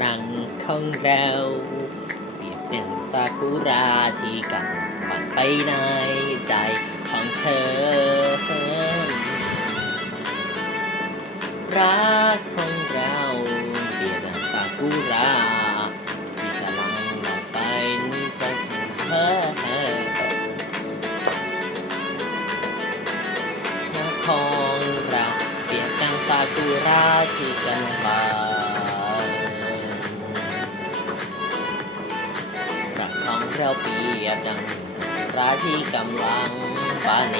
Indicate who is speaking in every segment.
Speaker 1: รังของเราเปรียบเป็นซากุระที่กำลังไปในใจของเธอ รักของเราเปรียบดังซากุระที่กำลังหลับไปจากเธอรักของเราเปรียบดังซากุระที่กำลัง เราเปียบดังซากุระที่กำลังบานใน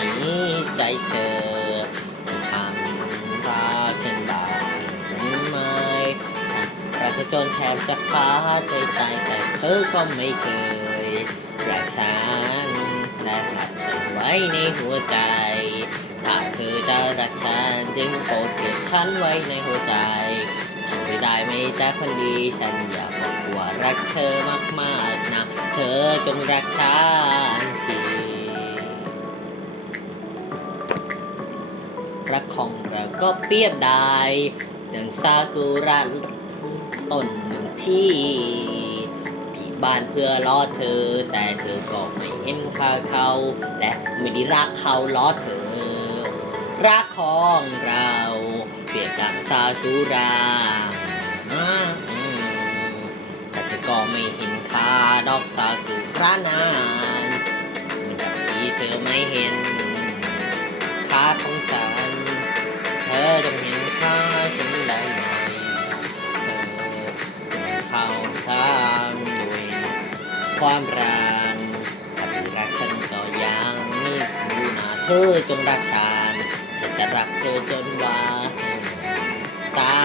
Speaker 1: ใจเธอทำรักฉันได้ไหมเราจะจนแทบจะฟ้าใจตายแต่เธอก็ไม่เคยรักฉันและรักฉันไว้ในหัวใจถ้าเธอจะรักฉันจึงโปรดเก็บฉันไว้ในหัวใจทำไม่ได้ไหม่จ้าคนดีฉันอยากบอกว่ารักเธอมากๆ เธอจงรักฉันทีรักของเราก็เปรียบได้ดังซากุระต้นหนึ่งที่ ที่บ้านเพื่อล้อเธอ แต่เธอก็ไม่เห็นค่าเขา และไม่ได้รักเขาล้อเธอ รักของเราเปรียบดังซากุระแต่เธอก็ไม่เห็น ดอกซากุระนานเหมือนกับที่เธอไม่เห็นค่าของฉัน เธอจงเห็นค่าฉันได้ไหมเธอเข้าทางด้วยความรักถ้าเธอรักฉันก็ยังไม่รู้นะเธอจงรักฉันฉันจะรักเธอจนวันตา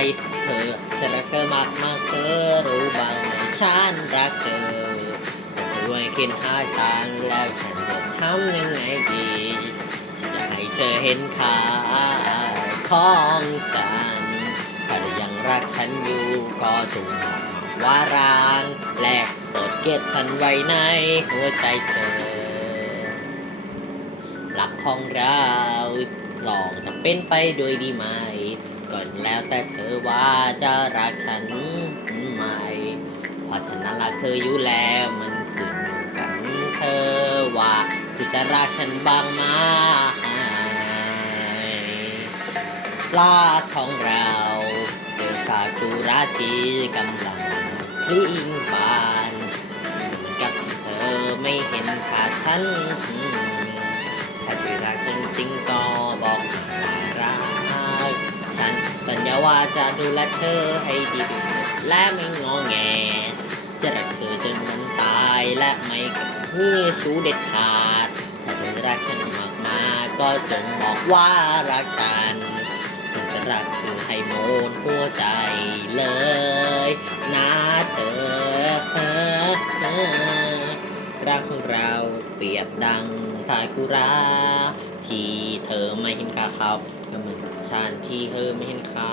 Speaker 1: ย เธอจะรักเธอมากมากเธอรู้บ้าง ฉันรักเธอเธอไม่คิดหาฉันแล้วฉันจะทำยังไงดีจะให้เธอเห็นค่าของฉันถ้ายังรักฉันอยู่ก็จงว่าร้างและโปรดเก็บฉันไว้ในหัวใจเธอหลักของเราลองจะเป็นไปโดยดีไหมก่อนแล้วแต่เธอว่าจะรักฉัน ธออยู่แล้วมันขึ้นอยู่กับเธอว่าเธอจะรักฉันบ้างไหมลาของเราเดือซากุระที่กำลังพลิงบานกับเธอไม่เห็นค่าฉันถ้าเธอรักฉันจริงก็บอกมาว่ารักฉันสัญญาว่าจะดูแลเธอให้ดีและไม่งอแง จะรักเธอจนมันตายและไม่กับมีชู้เด็ดขาดถ้าเธอรักฉันมากมาก็จงบอกว่ารักฉันฉันจะรักเธอให้หมดหัวใจเลยนะเธอรักของเราเปรียบดังซากุระที่เธอไม่เห็นค่าเขาก็เหมือนฉันที่เธอไม่เห็นค่า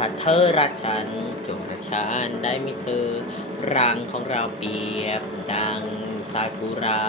Speaker 1: ถ้าเธอรักฉัน จงรักฉันได้ไหมเธอ รังของเราเปรียบดังซากุระ